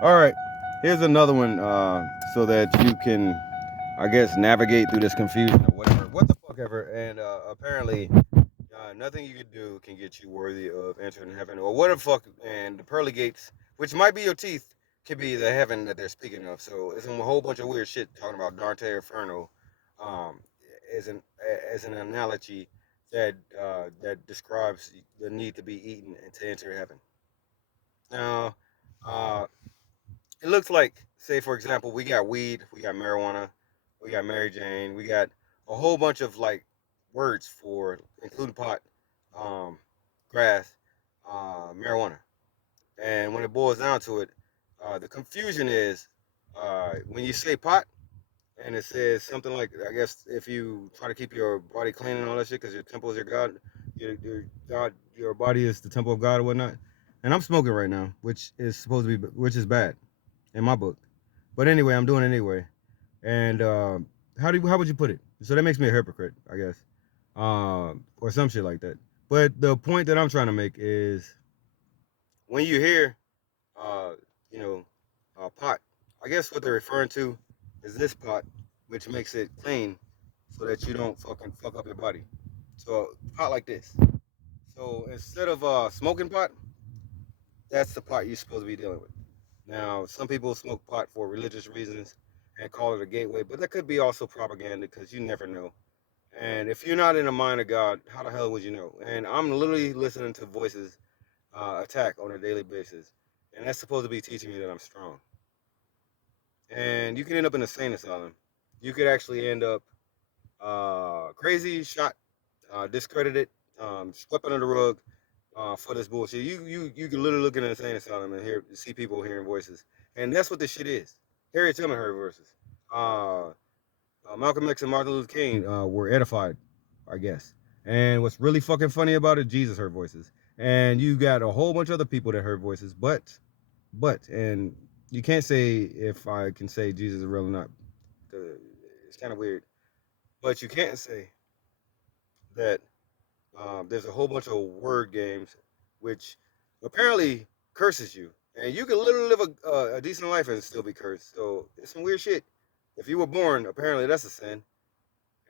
All right, here's another one, so that you can, I guess, navigate through this confusion or whatever, what the fuck ever. And apparently, nothing you could do can get you worthy of entering heaven, or what the fuck. And the pearly gates, which might be your teeth, could be the heaven that they're speaking of. So it's a whole bunch of weird shit talking about Dante Inferno, um, as an analogy that describes the need to be eaten and to enter heaven. Now, uh, it looks like, say for example, we got weed, we got marijuana, we got Mary Jane, we got a whole bunch of like words for including pot, um, grass, marijuana. And when it boils down to it, the confusion is when you say pot and it says something like, I guess if you try to keep your body clean and all that shit because your temple is your God, your God, your body is the temple of God or whatnot. And I'm smoking right now, which is supposed to be, which is bad in my book. But anyway, I'm doing it anyway. And how would you put it? So that makes me a hypocrite, I guess, or some shit like that. But the point that I'm trying to make is when you hear, uh, you know, pot, I guess what they're referring to is this pot, which makes it clean, so that you don't fucking fuck up your body. So pot like this. So instead of smoking pot, that's the pot you're supposed to be dealing with. Now, some people smoke pot for religious reasons and call it a gateway, but that could be also propaganda because you never know. And if you're not in the mind of God, how the hell would you know? And I'm literally listening to voices attack on a daily basis, and that's supposed to be teaching me that I'm strong. And you can end up in a sane asylum. You could actually end up crazy, shot, discredited, swept under the rug for this bullshit. You can literally look in an insane asylum and see people hearing voices, and that's what this shit is. Harriet Tubman heard voices. Uh, Malcolm X and Martin Luther King were edified, I guess. And what's really fucking funny about it, Jesus heard voices, and you got a whole bunch of other people that heard voices, and you can't say if I can say Jesus is real or not. It's kind of weird, but you can't say that there's a whole bunch of word games, which apparently curses you, and you can literally live a decent life and still be cursed. So it's some weird shit. If you were born, apparently that's a sin,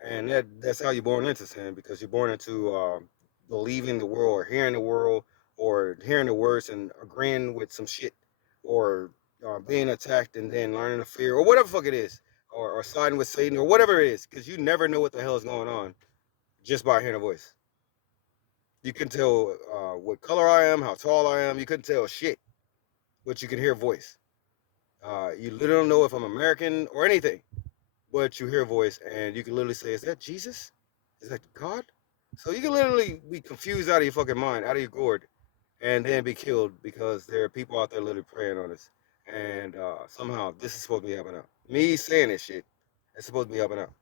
and that's how you're born into sin because you're born into believing the world or hearing the words and agreeing with some shit, or being attacked and then learning to fear or whatever the fuck it is, or siding with Satan or whatever it is, because you never know what the hell is going on just by hearing a voice. You can tell what color I am, how tall I am. You couldn't tell shit, but you can hear a voice. You literally don't know if I'm American or anything, but you hear a voice and you can literally say, "Is that Jesus? Is that God?" So you can literally be confused out of your fucking mind, out of your gourd, and then be killed because there are people out there literally praying on us. And somehow this is supposed to be helping out. Me saying this shit, it's supposed to be helping out.